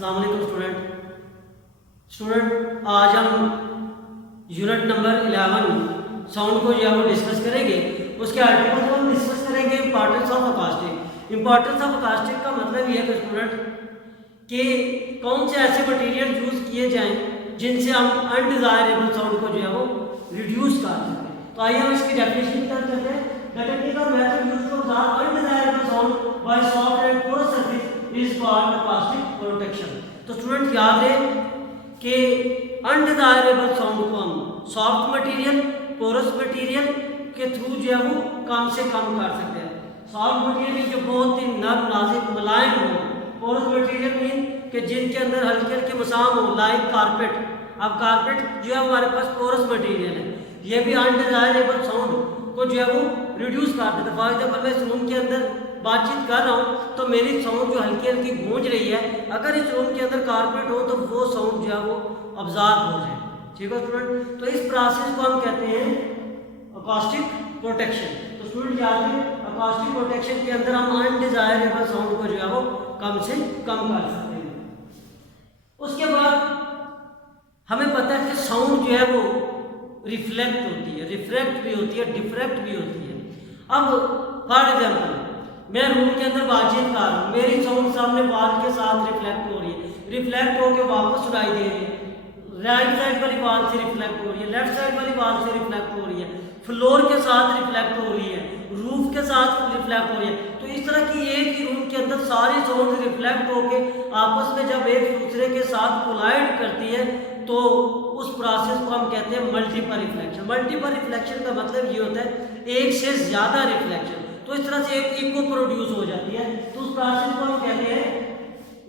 अस्सलाम वालेकुम स्टूडेंट, आज हम यूनिट नंबर 11 साउंड को जो है वो डिस्कस करेंगे। उसके आर्टिकल को हम डिस्कस करेंगे importance of acoustic. Importance of acoustic का मतलब ये है कि स्टूडेंट कि कौन से ऐसे मटेरियल यूज़ किए जाएं जिनसे हम अनडिज़ायरेबल साउंड को जो है वो रिड्यूस कर सकें। तो आइए हम इसकी डेफिनेशन करते हैं। The technical method used to observe undesirable sound by soft and porous surface is called acoustic protection। तो स्टूडेंट याद है कि अनडिजायरेबल साउंड को हम सॉफ्ट मटेरियल, पोरस मटेरियल के थ्रू जो है वो कम से कम कर सकते हैं। सॉफ्ट मटेरियल जो बहुत ही नरम, नाजुक, मुलायम हो। पोरस मटेरियल मीन कि जिनके अंदर हल्के हल्के मसाम हो, लाइक कारपेट। अब कारपेट जो है हमारे पास पोरस मटेरियल है, ये भी अनडिजायरेबल साउंड को जो है वो रिड्यूस कर देता है। फॉर एग्जाम्पल मैं इस रूम के अंदर बातचीत कर रहा हूँ तो मेरी साउंड जो हल्की हल्की गूंज रही है, अगर इस रूम के अंदर कारपेट हो तो वो साउंड जो है वो ऑब्जॉर्ब हो जाए। ठीक है स्टूडेंट, तो इस प्रोसेस को हम कहते हैं अकॉस्टिक प्रोटेक्शन। तो स्टूडेंट याद है अकॉस्टिक प्रोटेक्शन के अंदर हम अनडिजायरेबल साउंड को जो है वो कम से कम कर सकते हैं। उसके बाद हमें पता है कि साउंड जो है वो रिफ्लेक्ट होती है, रिफ्रैक्ट भी होती है, डिफ्रैक्ट भी होती है। अब फॉर एग्जाम्पल मैं रूम के अंदर बातचीत कर रहा हूँ, मेरी साउंड सामने वॉल के साथ रिफ्लेक्ट हो रही है, रिफ्लेक्ट होकर वापस सुनाई दे रही है। राइट साइड वाली वॉल से रिफ्लेक्ट हो रही है, लेफ्ट साइड वाली वॉल से रिफ्लेक्ट हो रही है, फ्लोर के साथ रिफ्लेक्ट हो रही है, रूफ के साथ रिफ्लेक्ट हो रही है। तो इस तरह की एक ही रूम के अंदर सारी साउंड रिफ्लेक्ट होकर आपस में जब एक दूसरे के साथ कोलाइड करती है तो उस प्रोसेस को हम कहते हैं मल्टीपल रिफ्लेक्शन। मल्टीपल रिफ्लेक्शन का मतलब ये होता है एक से ज़्यादा रिफ्लेक्शन। तो इस तरह से एक इको प्रोड्यूस हो जाती है, तो उस प्रोसेस को हम कहते हैं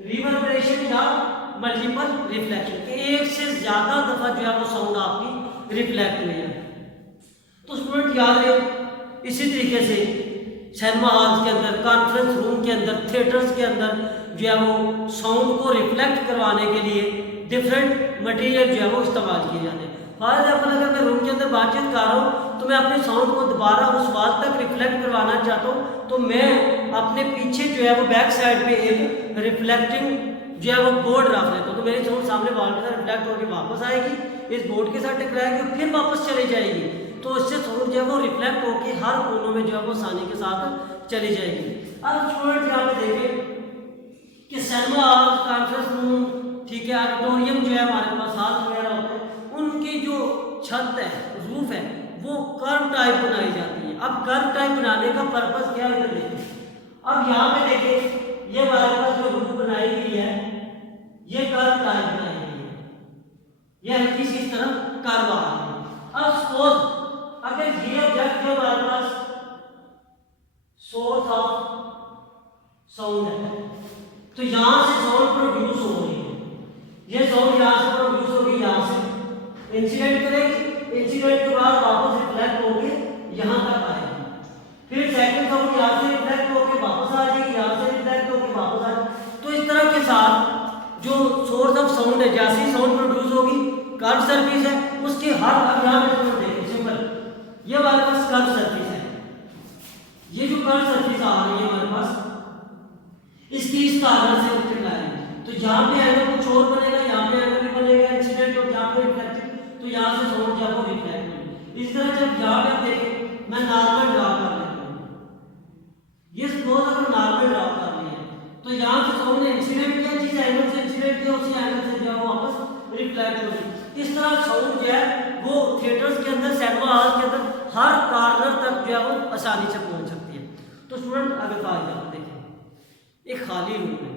रिवर्बरेशन या मल्टीपल रिफ्लेक्शन, कि एक से ज़्यादा दफ़ा जो है वो साउंड आपकी रिफ्लेक्ट हुई है। तो स्टूडेंट याद रहे इसी तरीके से सिनेमा हॉल्स के अंदर, कॉन्फ्रेंस रूम के अंदर, थिएटर्स के अंदर जो है वो साउंड को रिफ्लेक्ट करवाने के लिए डिफरेंट मटेरियल जो है वो इस्तेमाल किए जाते हैं। फॉर एग्जाम्पल अगर मैं रूम के अंदर बातचीत कर रहा हूँ तो मैं अपने साउंड को दोबारा उस वाल तक रिफ्लेक्ट करवाना चाहता हूँ, तो मैं अपने पीछे जो है वो बैक साइड पे एक रिफ्लेक्टिंग जो है वो बोर्ड रख लेता हूँ। तो मेरी साउंड सामने वाल के साथ रिफ्लेक्ट होकर वापस आएगी, इस बोर्ड के साथ टकराएगी, फिर वापस चली जाएगी। तो इससे साउंड जो है वो रिफ्लेक्ट होकर हर कोनों में जो है वो आसानी के साथ चली जाएगी। अब स्टूडेंट यहाँ पे देखें कि सिनेमा हॉल, कॉन्फ्रेंस रूम, ठीक है, ऑडिटोरियम जो है हमारे पास हॉल वगैरह होते हैं, उनकी जो छत है, रूफ है, वो कर्व टाइप बनाई जाती है। अब कर्व टाइप बनाने का पर्पस क्या है इधर देखिए। अब यहाँ पे देखिए ये हमारे पास जो रूफ बनाई गई है ये कर्व टाइप बनाई गई है, ये हल्की सी इस तरह कर्व आ रही है। अब सपोज अगर ये ऑब्जेक्ट जो हमारे पास सोर्स ऑफ साउंड है तो यहाँ से साउंड प्रोड्यूस हो रही है, ये साउंड यहाँ से प्रोड्यूस होगी, यहाँ से इंसिडेंट करेगी, इंसिडेंट के बाद वापस रिफ्लेक्ट होकर यहाँ तक आएगी, फिर सेकंड साउंड यहाँ से रिफ्लेक्ट होकर वापस आ जाएगी, यहाँ से रिफ्लेक्ट होकर वापस आ जाएगी। तो इस तरह के साथ जो सोर्स ऑफ साउंड है, जैसे ही साउंड प्रोड्यूस होगी, कर्व सरफेस है उसके हर, अब यहाँ पे साउंड देखिए सिंपल, ये हमारे पास कर्व सरफेस है, ये जो कर्व सरफेस आ रही है हमारे पास इसकी इस कॉर्नर से उठकर लाएंगे, तो यहाँ पे एंगल कुछ और बनेगा, यहाँ पे एंगल भी बनेगा इंसिडेंट और यहाँ पे रिफ्लेक्टिव, तो यहाँ से साउंड जो है वो रिफ्लेक्ट होगी। इस तरह जब यहाँ पे देखें मैं नॉर्मल ड्रॉ कर लेता हूँ, ये सपोज अगर नॉर्मल ड्रॉ कर लिया तो यहाँ से साउंड ने इंसिडेंट किया, जिस एंगल से इंसिडेंट किया उसी एंगल से जो है वो वापस रिफ्लेक्ट होगी। इस तरह साउंड जो है वो थिएटर्स के अंदर, सिनेमा हॉल के अंदर हर कॉर्नर तक जो है वो आसानी से पहुँच सकती है। तो स्टूडेंट आगे फायदा देखें, एक खाली रूम है,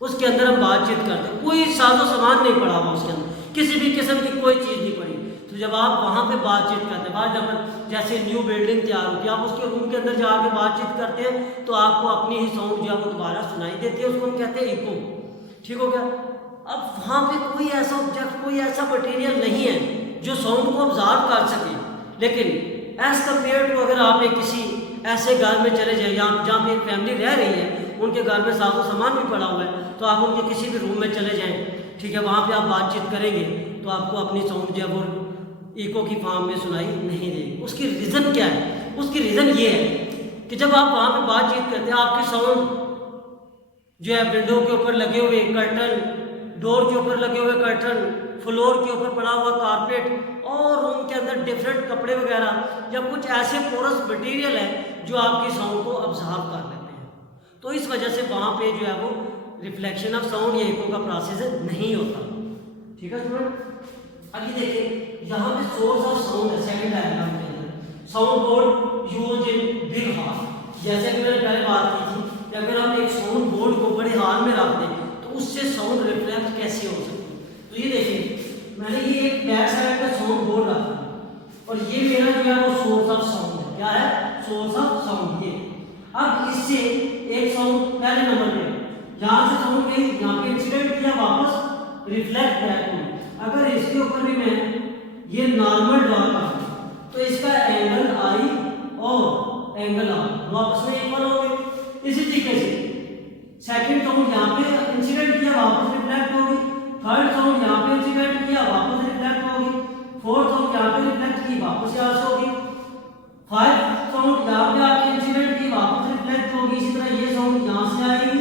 उसके अंदर हम बातचीत करते हैं, कोई साजो सामान नहीं पड़ा हुआ उसके अंदर, किसी भी किस्म की कोई चीज़ नहीं पड़ी। तो जब आप वहाँ पे बातचीत करते हैं, बाद जैसे न्यू बिल्डिंग तैयार होती है, आप उसके रूम के अंदर जाके बातचीत करते हैं तो आपको अपनी ही साउंड जो है वो दोबारा सुनाई देती है, उसको हम कहते हैं इको। ठीक हो गया। अब वहाँ पे कोई ऐसा ऑब्जेक्ट, कोई ऐसा मटेरियल नहीं है जो साउंड को ऑब्जर्व कर सके, लेकिन एज कम्पेयर टू अगर आप एक किसी ऐसे घर में चले जाए जहाँ पे एक फैमिली रह रही है, उनके घर में साजो सामान भी पड़ा हुआ है, तो आप उनके किसी भी रूम में चले जाएं, ठीक है, वहाँ पे आप बातचीत करेंगे तो आपको अपनी साउंड जो है वो इको की फॉर्म में सुनाई नहीं देगी। उसकी रीज़न क्या है? उसकी रीज़न ये है कि जब आप वहाँ पे बातचीत करते हैं आपकी साउंड जो है विंडो के ऊपर लगे हुए कर्टन, डोर के ऊपर लगे हुए कर्टन, फ्लोर के ऊपर पड़ा हुआ कारपेट और रूम के अंदर डिफरेंट कपड़े वगैरह या कुछ ऐसे पोरस मटेरियल है जो आपकी साउंड को ऑब्जर्व कर लेते हैं। तो इस वजह से वहाँ पे जो है वो रिफ्लेक्शन ऑफ साउंड या इको का प्रोसेस नहीं होता। ठीक है स्टूडेंट, अभी देखिए यहाँ पे सोर्स ऑफ साउंड है सेकंड डायग्राम के अंदर। Sound board used in big hall, जैसे कि मैंने पहले बात की थी कि अगर हम एक साउंड बोर्ड को बड़े हॉल में रख दें तो उससे साउंड रिफ्लेक्ट कैसे हो सकती है। तो ये देखिए मैंने ये एक बैक साइड का साउंड बोर्ड रखा और ये मेरा जो है वो सोर्स ऑफ साउंड है। क्या है? Source of sound. ये अब इससे एक साउंड पहले नंबर पे यहाँ से साउंड गई, यहाँ पे इंसिडेंट किया, वापस रिफ्लेक्ट बैक हुई। अगर इसके ऊपर भी मैं ये नॉर्मल ड्रॉ करूँ तो इसका एंगल आई और एंगल आई वापस में इक्वल हो गए। इसी तरीके से सेकंड साउंड यहाँ पे इंसिडेंट किया, वापस रिफ्लेक्ट होगी। थर्ड साउंड यहाँ पे इंसिडेंट किया, वापस रिफ्लेक्ट होगी। फोर्थ साउंड यहाँ पे रिफ्लेक्ट की, वापस यहाँ से होगी। फाइव साउंड यहाँ पे आके इंसिडेंट की, वापस रिफ्लेक्ट होगी। इसी तरह ये साउंड यहाँ से आएगी,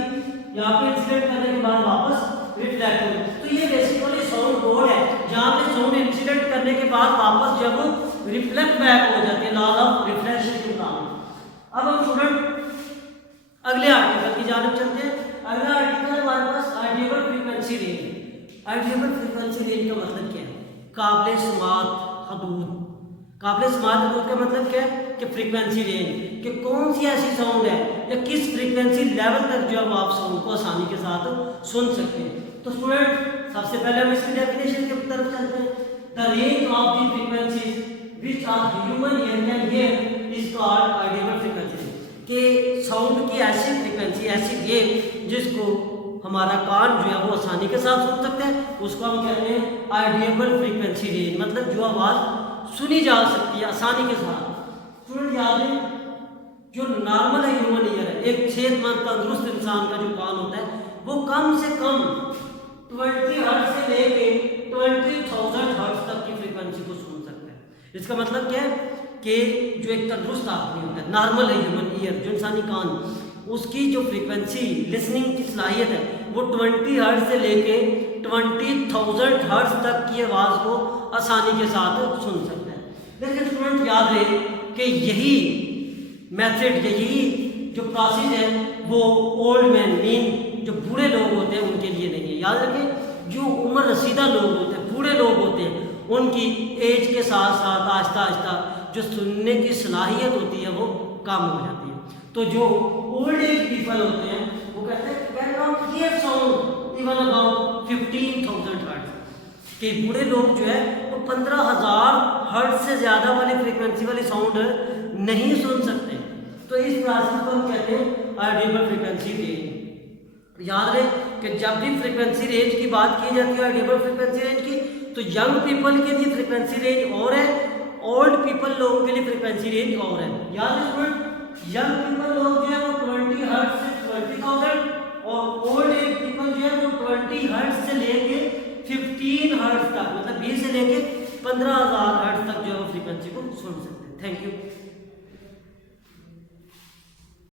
यहाँ पे इंसिडेंट करने के बाद वापस रिफ्लेक्ट होगी। तो ये बेसिकली साउंड बोर्ड है जहाँ पे साउंड इंसिडेंट करने के बाद वापस जब रिफ्लेक्ट बैक हो जाती है, लॉ ऑफ रिफ्लेक्शन के कारण। अब हम स्टूडेंट अगले आर्टिकल की जानब चलते हैं। अगला आर्टिकल हमारे पास audible frequency range. Audible frequency range का मतलब क्या है? काबिल समात हदूद। काबिल समात हदूद का मतलब क्या है कि फ्रीक्वेंसी रेंज, कि कौन सी ऐसी साउंड है या किस फ्रीक्वेंसी लेवल तक जो है आप साउंड को आसानी के साथ सुन सकते हैं। तो स्टूडेंट सबसे पहले हम इसकी डेफिनेशन की तरफ चलते हैं। The range of the frequencies which are human ear can hear is called audible frequency. कि साउंड की ऐसी फ्रीक्वेंसी, ऐसी वेव जिसको हमारा कान जो है वो आसानी के साथ सुन सकते हैं, उसको हम कहते हैं ऑडिबल फ्रीक्वेंसी रेंज। मतलब जो आवाज़ सुनी जा सकती है आसानी के साथ। स्टूडेंट याद है जो नॉर्मल है ह्यूमन ईयर है, एक सेहतमंद तंदुरुस्त इंसान का जो कान होता है वो कम से कम 20 हर्ट्ज से लेके 20,000 हर्ट्ज तक की फ्रीक्वेंसी को सुन सकता है। इसका मतलब क्या है कि जो एक तंदुरुस्त आदमी होता है, नॉर्मल है ह्यूमन ईयर, जो इंसानी कान, उसकी जो फ्रीक्वेंसी लिसनिंग की सलाहियत है वो 20 हर्ट्ज से लेके 20,000 हर्ट्ज तक की आवाज़ को आसानी के साथ सुन सकता है। लेकिन स्टूडेंट याद रहे कि यही मेथड, यही जो प्रोसेस है वो ओल्ड मैन मीन जो बूढ़े लोग होते हैं उनके लिए नहीं है। याद रखें जो उम्र रसीदा लोग होते हैं, बूढ़े लोग होते हैं, उनकी एज के साथ साथ आहिस्ता आहिस्ता जो सुनने की सलाहियत होती है वो कम हो जाती है। तो जो ओल्ड एज पीपल होते हैं वो कहते हैं can not here sound even about 15,000 hertz. कि बूढ़े लोग जो है वो 15,000 हर्ट्ज से ज़्यादा वाली फ्रीक्वेंसी वाली साउंड नहीं सुन सकते। तो इस प्रोसेस को हम कहते हैं ऑडिबल फ्रीक्वेंसी रेंज। याद रहे कि जब भी फ्रीक्वेंसी रेंज की बात की जाती है ऑडिबल फ्रीक्वेंसी रेंज की, तो यंग पीपल के लिए फ्रीक्वेंसी रेंज और है, ओल्ड पीपल लोगों के लिए फ्रीक्वेंसी रेंज और है। याद है स्टूडेंट, यंग पीपल लोग जो है वो 20 हर्ट्ज से 20,000 और ओल्ड एज पीपल जो है वो 20 हर्ट्ज से लेके 15 हर्ट्ज तक, मतलब 20 से लेके 15,000 हर्ट्ज तक जो है वो फ्रीक्वेंसी को सुन सकते हैं। Thank you.